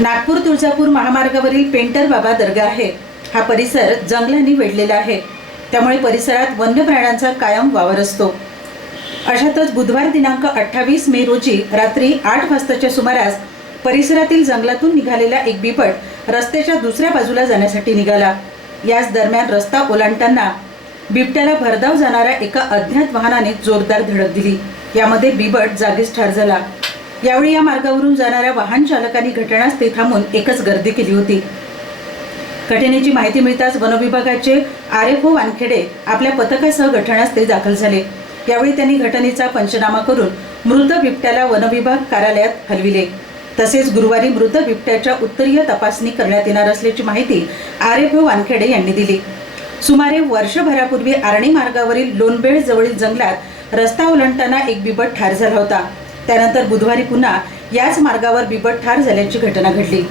नागपूर तुळजापूर महामार्गावरील पेंटर बाबा दर्गा आहे. हा परिसर जंगलांनी वेढलेला आहे. त्यामुळे परिसरात वन्य प्राण्यांचा कायम वावर असतो. अशातच बुधवार दिनांक अठ्ठावीस मे रोजी रात्री आठ वाजताच्या सुमारास परिसरातील जंगलातून निघालेला एक बिबट रस्त्याच्या दुसऱ्या बाजूला जाण्यासाठी निघाला. याच दरम्यान रस्ता ओलांडताना बिबट्याला भरधाव जाणाऱ्या एका अज्ञात वाहनाने जोरदार धडक दिली. यामध्ये बिबट जागीच ठार झाला. यावेळी या मार्गावरून जाणाऱ्या वाहन चालकांनी घटनास्थळी थांबून एकच गर्दी केली होती. घटनेची माहिती मिळताच वनविभागाचे आर एफ ओ वानखेडे आपल्या पथकासह घटनास्थळी दाखल झाले. यावेळी त्यांनी घटनेचा पंचनामा करून मृत बिबट्याला वनविभाग कार्यालयात हलविले. तसेच गुरुवारी मृत बिबट्याच्या उत्तरीय तपासणी करण्यात येणार असल्याची माहिती आर एफ ओ वानखेडे यांनी दिली. सुमारे वर्षभरापूर्वी आर्णी मार्गावरील लोणबेळ जवळील जंगलात रस्ता ओलांडताना एक बिबट ठार झाला होता. त्यानंतर बुधवारी पुन्हा याच मार्गावर बिबट ठार झाल्याची घटना घडली.